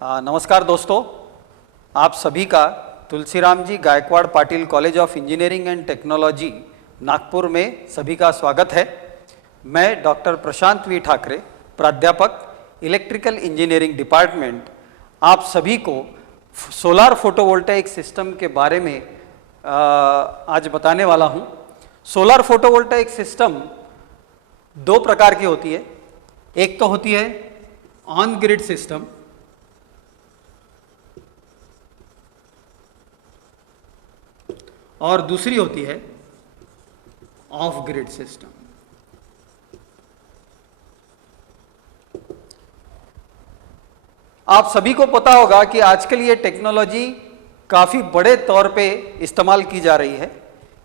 नमस्कार दोस्तों, आप सभी का Tulsiram ji Gaikwad Patil college of engineering and technology Nagpur में सभी का स्वागत है। मैं डॉक्टर प्रशांत वी ठाकरे, प्राध्यापक इलेक्ट्रिकल इंजीनियरिंग डिपार्टमेंट, आप सभी को सोलार फोटोवोल्टाइक सिस्टम के बारे में आज बताने वाला हूं। सोलार फोटोवोल्टाइक सिस्टम दो प्रकार की होती है। एक तो होती है ऑन ग्रिड सिस्टम, और दूसरी होती है ऑफ ग्रिड सिस्टम। आप सभी को पता होगा कि आजकल ये टेक्नोलॉजी काफ़ी बड़े तौर पे इस्तेमाल की जा रही है,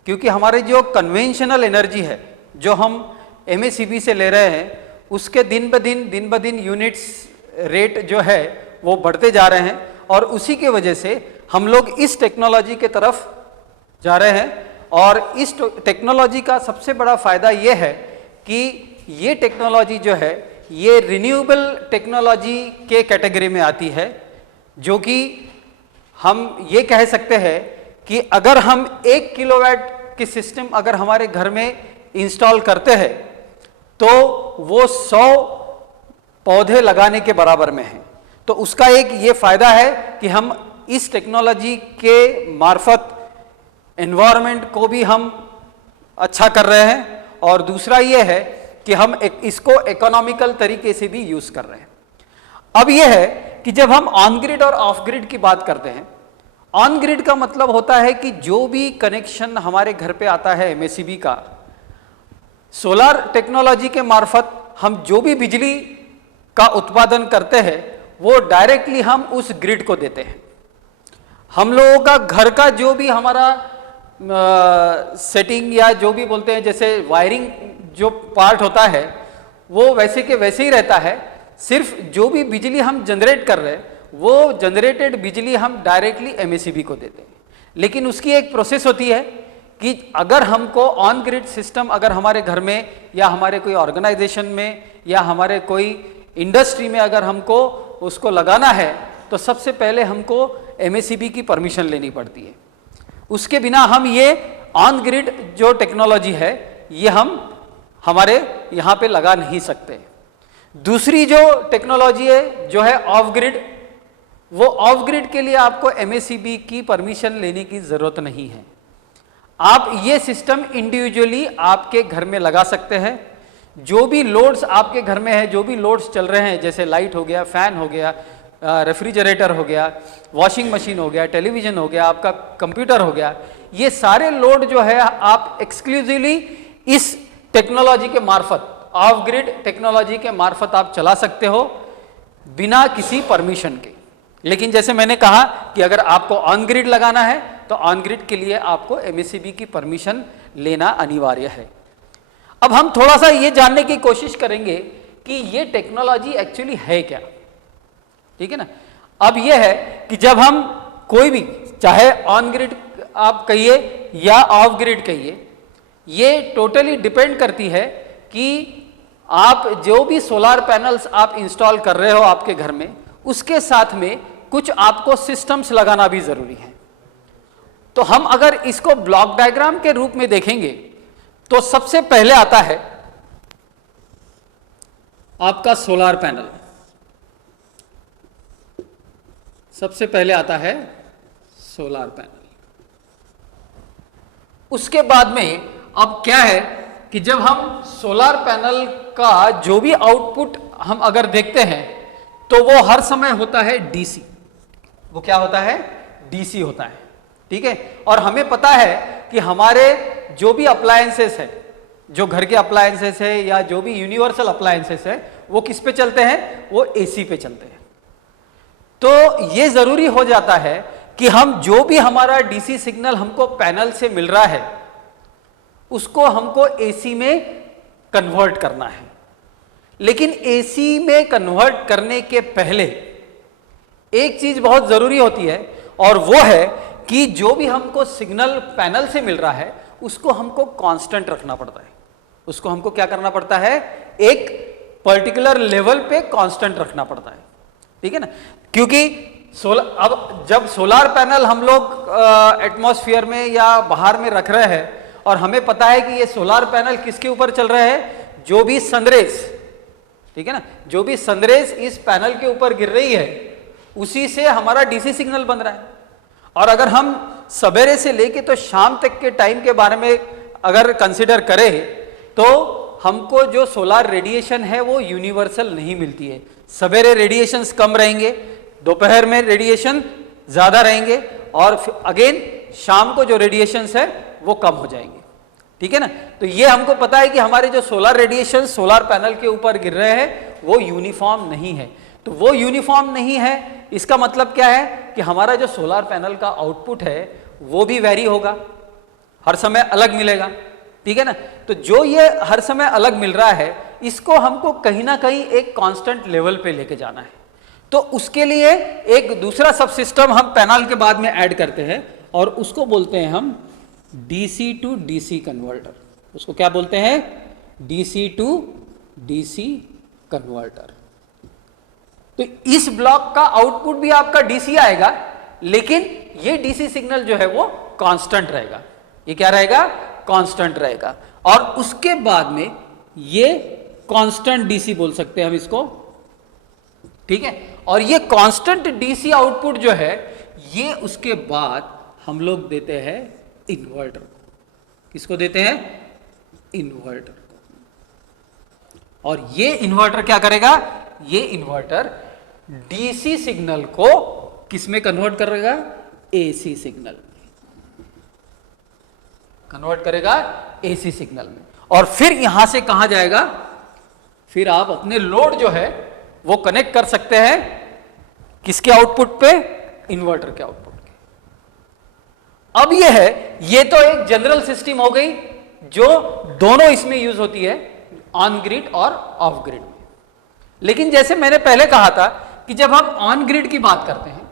क्योंकि हमारे जो कन्वेंशनल एनर्जी है जो हम एमएसईबी से ले रहे हैं, उसके दिन ब दिन यूनिट्स रेट जो है वो बढ़ते जा रहे हैं, और उसी की वजह से हम लोग इस टेक्नोलॉजी के तरफ जा रहे हैं। और इस टेक्नोलॉजी का सबसे बड़ा फायदा ये है कि ये टेक्नोलॉजी जो है ये रिन्यूएबल टेक्नोलॉजी के कैटेगरी में आती है, जो कि हम ये कह सकते हैं कि अगर हम 1 किलोवाट की सिस्टम अगर हमारे घर में इंस्टॉल करते हैं तो वो 100 पौधे लगाने के बराबर में है। तो उसका एक ये फायदा है कि हम इस टेक्नोलॉजी के मार्फत एनवायरनमेंट को भी हम अच्छा कर रहे हैं, और दूसरा ये है कि हम इसको इकोनॉमिकल तरीके से भी यूज कर रहे हैं। अब ये है कि जब हम ऑन ग्रिड और ऑफ ग्रिड की बात करते हैं, ऑन ग्रिड का मतलब होता है कि जो भी कनेक्शन हमारे घर पे आता है एमएसईबी का, सोलार टेक्नोलॉजी के मार्फत हम जो भी बिजली का उत्पादन करते हैं वो डायरेक्टली हम उस ग्रिड को देते हैं। हम लोगों का घर का जो भी हमारा सेटिंग या जो भी बोलते हैं, जैसे वायरिंग जो पार्ट होता है वो वैसे के वैसे ही रहता है। सिर्फ जो भी बिजली हम जनरेट कर रहे हैं वो जनरेटेड बिजली हम डायरेक्टली एमएसईबी को देते हैं। लेकिन उसकी एक प्रोसेस होती है कि अगर हमको ऑन ग्रिड सिस्टम अगर हमारे घर में या हमारे कोई ऑर्गेनाइजेशन में या हमारे कोई इंडस्ट्री में अगर हमको उसको लगाना है तो सबसे पहले हमको एमएसईबी की परमिशन लेनी पड़ती है। उसके बिना हम ये ऑन ग्रिड जो टेक्नोलॉजी है ये हम हमारे यहाँ पे लगा नहीं सकते। दूसरी जो टेक्नोलॉजी है जो है ऑफ ग्रिड, वो ऑफ ग्रिड के लिए आपको एमएसईबी की परमिशन लेने की जरूरत नहीं है। आप ये सिस्टम इंडिविजुअली आपके घर में लगा सकते हैं। जो भी लोड्स आपके घर में है, जो भी लोड्स चल रहे हैं, जैसे लाइट हो गया, फैन हो गया, रेफ्रिजरेटर हो गया, वॉशिंग मशीन हो गया, टेलीविजन हो गया, आपका कंप्यूटर हो गया, ये सारे लोड जो है आप एक्सक्लूसिवली इस टेक्नोलॉजी के मार्फत, ऑफ ग्रिड टेक्नोलॉजी के मार्फत आप चला सकते हो बिना किसी परमिशन के। लेकिन जैसे मैंने कहा कि अगर आपको ऑन ग्रिड लगाना है तो ऑन ग्रिड के लिए आपको एमएसईबी की परमिशन लेना अनिवार्य है। अब हम थोड़ा सा ये जानने की कोशिश करेंगे कि ये टेक्नोलॉजी एक्चुअली है क्या, ठीक है ना। अब ये है कि जब हम कोई भी, चाहे ऑन ग्रिड आप कहिए या ऑफ ग्रिड कहिए, ये टोटली डिपेंड करती है कि आप जो भी सोलार पैनल्स आप इंस्टॉल कर रहे हो आपके घर में, उसके साथ में कुछ आपको सिस्टम्स लगाना भी जरूरी है। तो हम अगर इसको ब्लॉक डायग्राम के रूप में देखेंगे तो सबसे पहले आता है आपका सोलार पैनल। सबसे पहले आता है सोलार पैनल। उसके बाद में अब क्या है कि जब हम सोलार पैनल का जो भी आउटपुट हम अगर देखते हैं तो वो हर समय होता है डीसी। वो क्या होता है? डीसी होता है, ठीक है। और हमें पता है कि हमारे जो भी अप्लायंसेस है, जो घर के अप्लायंसेस है या जो भी यूनिवर्सल अप्लायंसेस है, वो किस पे चलते हैं? वो एसी पे चलते हैं। तो ये जरूरी हो जाता है कि हम जो भी हमारा डीसी सिग्नल हमको पैनल से मिल रहा है उसको हमको एसी में कन्वर्ट करना है। लेकिन एसी में कन्वर्ट करने के पहले एक चीज बहुत जरूरी होती है, और वो है कि जो भी हमको सिग्नल पैनल से मिल रहा है उसको हमको कांस्टेंट रखना पड़ता है। उसको हमको क्या करना पड़ता है? एक पर्टिकुलर लेवल पे कांस्टेंट रखना पड़ता है। ठीक है ना, क्योंकि अब जब सोलार पैनल हम लोग एटमॉस्फेयर में या बाहर में रख रहे हैं और हमें पता है कि ये सोलार पैनल किसके ऊपर चल रहे हैं, जो भी सनरेज, ठीक है ना, जो भी सनरेज इस पैनल के ऊपर गिर रही है उसी से हमारा डीसी सिग्नल बन रहा है। और अगर हम सवेरे से लेके तो शाम तक के टाइम के बारे में अगर कंसिडर करें तो हमको जो सोलार रेडिएशन है वो यूनिवर्सल नहीं मिलती है। सवेरे रेडिएशंस कम रहेंगे, दोपहर में रेडिएशन ज्यादा रहेंगे और अगेन शाम को जो रेडिएशंस है वो कम हो जाएंगे, ठीक है ना। तो ये हमको पता है कि हमारे जो सोलार रेडिएशन सोलार पैनल के ऊपर गिर रहे हैं वो यूनिफॉर्म नहीं है। तो वो यूनिफॉर्म नहीं है, इसका मतलब क्या है कि हमारा जो सोलार पैनल का आउटपुट है वो भी वेरी होगा, हर समय अलग मिलेगा, ठीक है ना। तो जो ये हर समय अलग मिल रहा है इसको हमको कहीं ना कहीं एक कांस्टेंट लेवल पे लेके जाना है। तो उसके लिए एक दूसरा सब सिस्टम हम पैनल के बाद में ऐड करते हैं और उसको बोलते हैं हम डीसी टू डीसी कन्वर्टर। उसको क्या बोलते हैं, डीसी टू डीसी कन्वर्टर। तो इस ब्लॉक का आउटपुट भी आपका डीसी आएगा, लेकिन ये डीसी सिग्नल जो है वो कांस्टेंट रहेगा। ये क्या रहेगा, कांस्टेंट रहेगा। और उसके बाद में ये कांस्टेंट डीसी बोल सकते हैं हम इसको, ठीक है। और ये कांस्टेंट डीसी आउटपुट जो है ये उसके बाद हम लोग देते हैं इन्वर्टर को। किसको देते हैं, इन्वर्टर को। और ये इन्वर्टर क्या करेगा, ये इन्वर्टर डीसी सिग्नल को किस में कन्वर्ट करेगा, एसी सिग्नल में कन्वर्ट करेगा, एसी सिग्नल में। और फिर यहां से कहां जाएगा, फिर आप अपने लोड जो है वो कनेक्ट कर सकते हैं किसके आउटपुट पे, इन्वर्टर के आउटपुट के। अब ये है, ये तो एक जनरल सिस्टम हो गई जो दोनों इसमें यूज होती है, ऑन ग्रिड और ऑफ ग्रिड में। लेकिन जैसे मैंने पहले कहा था कि जब हम ऑन ग्रिड की बात करते हैं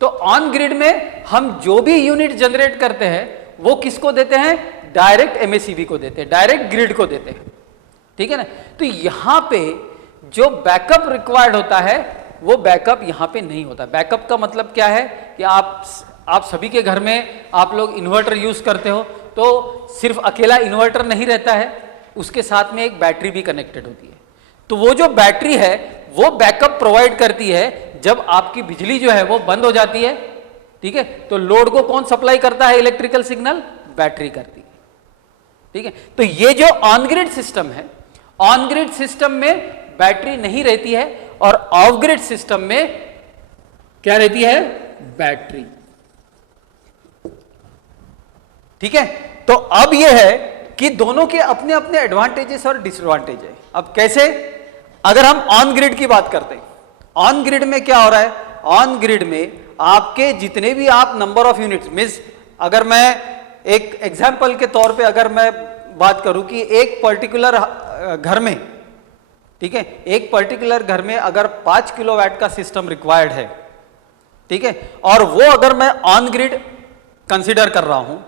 तो ऑन ग्रिड में हम जो भी यूनिट जनरेट करते हैं वो किसको देते हैं, डायरेक्ट एमएससीबी को देते हैं, डायरेक्ट ग्रिड को देते हैं, ठीक है ना। तो यहां पे जो बैकअप रिक्वायर्ड होता है वो बैकअप यहां पे नहीं होता। बैकअप का मतलब क्या है कि आप सभी के घर में आप लोग इन्वर्टर यूज करते हो, तो सिर्फ अकेला इन्वर्टर नहीं रहता है, उसके साथ में एक बैटरी भी कनेक्टेड होती है। तो वो जो बैटरी है वो बैकअप प्रोवाइड करती है जब आपकी बिजली जो है वो बंद हो जाती है, ठीक है। तो लोड को कौन सप्लाई करता है, इलेक्ट्रिकल सिग्नल, बैटरी करती है, ठीक है। तो ये जो ऑन ग्रिड सिस्टम है, ऑन ग्रिड सिस्टम में बैटरी नहीं रहती है और ऑफ ग्रिड सिस्टम में क्या रहती है, बैटरी, ठीक है। तो अब यह है कि दोनों के अपने अपने एडवांटेजेस और डिसएडवांटेज है। अब कैसे, अगर हम ऑन ग्रिड की बात करते हैं, ऑन ग्रिड में क्या हो रहा है, ऑन ग्रिड में आपके जितने भी आप नंबर ऑफ यूनिट्स, मींस अगर मैं एक एग्जांपल के तौर पे अगर मैं बात करूं कि एक पर्टिकुलर घर में, ठीक है, एक पर्टिकुलर घर में अगर 5 किलोवाट का सिस्टम रिक्वायर्ड है, ठीक है, और वो अगर मैं ऑन ग्रिड कंसीडर कर रहा हूं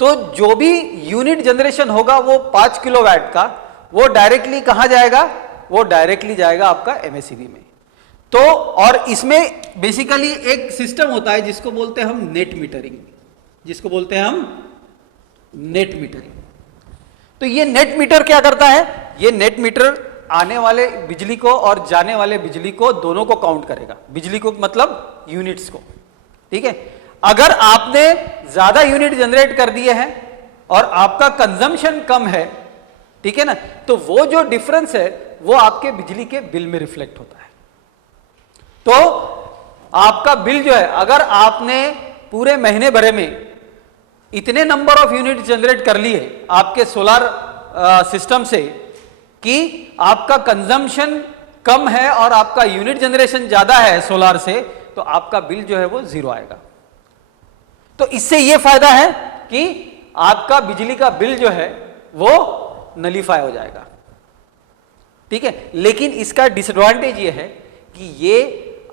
तो जो भी यूनिट जनरेशन होगा वो 5 किलोवाट का, वो डायरेक्टली कहां जाएगा, वो डायरेक्टली जाएगा आपका एमएससीबी में। तो और इसमें बेसिकली एक सिस्टम होता है जिसको बोलते हैं हम नेट मीटरिंग, जिसको बोलते हैं हम नेट मीटरिंग। तो ये नेट मीटर क्या करता है, ये नेट मीटर आने वाले बिजली को और जाने वाले बिजली को दोनों को काउंट करेगा, बिजली को मतलब यूनिट्स को, ठीक है। अगर आपने ज्यादा यूनिट जनरेट कर दिए हैं और आपका कंजम्पशन कम है, ठीक है ना, तो वो जो डिफरेंस है वो आपके बिजली के बिल में रिफ्लेक्ट होता है। तो आपका बिल जो है, अगर आपने पूरे महीने भरे में इतने नंबर ऑफ यूनिट जनरेट कर लिए आपके सोलार सिस्टम से कि आपका कंजम्पशन कम है और आपका यूनिट जनरेशन ज्यादा है सोलार से, तो आपका बिल जो है वो जीरो आएगा। तो इससे यह फायदा है कि आपका बिजली का बिल जो है वो नलीफाई हो जाएगा, ठीक है। लेकिन इसका डिसएडवांटेज ये है कि ये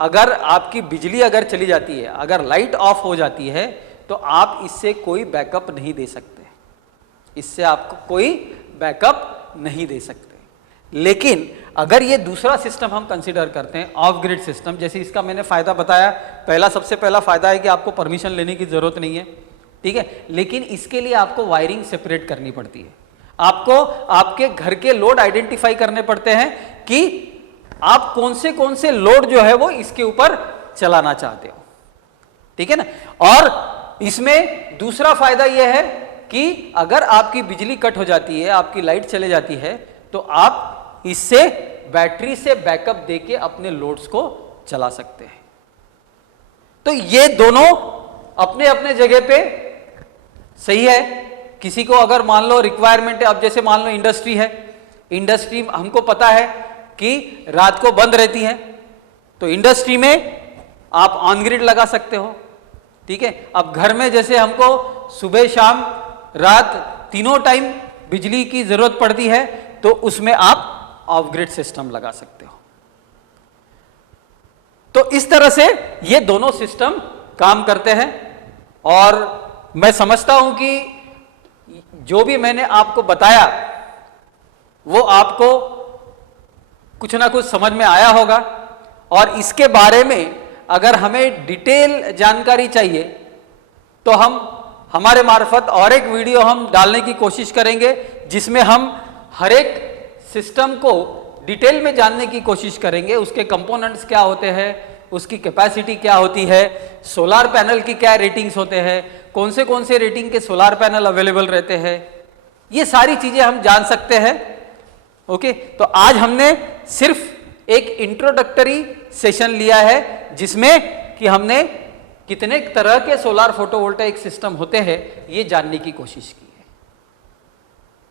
अगर आपकी बिजली अगर चली जाती है, अगर लाइट ऑफ हो जाती है, तो आप इससे कोई बैकअप नहीं दे सकते, इससे आपको कोई बैकअप नहीं दे सकते। लेकिन अगर ये दूसरा सिस्टम हम कंसीडर करते हैं ऑफ ग्रिड सिस्टम, जैसे इसका मैंने फायदा बताया, सबसे पहला फायदा है कि आपको परमिशन लेने की जरूरत नहीं है, ठीक है, लेकिन इसके लिए आपको वायरिंग सेपरेट करनी पड़ती है, आपको आपके घर के लोड आइडेंटिफाई करने पड़ते हैं कि आप कौन से लोड जो है वो इसके ऊपर चलाना चाहते हो, ठीक है ना। और इसमें दूसरा फायदा यह है कि अगर आपकी बिजली कट हो जाती है, आपकी लाइट चले जाती है, तो आप इससे बैटरी से बैकअप देके अपने लोड्स को चला सकते हैं। तो ये दोनों अपने अपने जगह पे सही है। किसी को अगर मान लो रिक्वायरमेंट है, अब जैसे मान लो इंडस्ट्री है, इंडस्ट्री हमको पता है कि रात को बंद रहती है, तो इंडस्ट्री में आप ऑन ग्रिड लगा सकते हो, ठीक है। अब घर में जैसे हमको सुबह शाम रात तीनों टाइम बिजली की जरूरत पड़ती है, तो उसमें आप ऑफ ग्रिड सिस्टम लगा सकते हो। तो इस तरह से ये दोनों सिस्टम काम करते हैं। और मैं समझता हूं कि जो भी मैंने आपको बताया वो आपको कुछ ना कुछ समझ में आया होगा, और इसके बारे में अगर हमें डिटेल जानकारी चाहिए तो हम हमारे मार्फत और एक वीडियो हम डालने की कोशिश करेंगे, जिसमें हम हर एक सिस्टम को डिटेल में जानने की कोशिश करेंगे, उसके कंपोनेंट्स क्या होते हैं, उसकी कैपेसिटी क्या होती है, सोलार पैनल की क्या रेटिंग्स होते हैं, कौन से रेटिंग के सोलार पैनल अवेलेबल रहते हैं, ये सारी चीजें हम जान सकते हैं। ओके, तो आज हमने सिर्फ एक इंट्रोडक्टरी सेशन लिया है, जिसमें कि हमने कितने तरह के सोलार फोटोवोल्टाइक सिस्टम होते हैं ये जानने की कोशिश की है।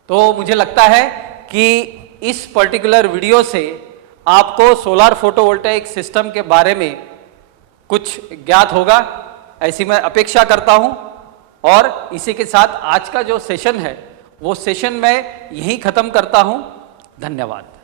तो मुझे लगता है कि इस पर्टिकुलर वीडियो से आपको सोलार फोटोवोल्टाइक सिस्टम के बारे में कुछ ज्ञात होगा, ऐसी मैं अपेक्षा करता हूं। और इसी के साथ आज का जो सेशन है वो सेशन मैं यहीं खत्म करता हूं। धन्यवाद।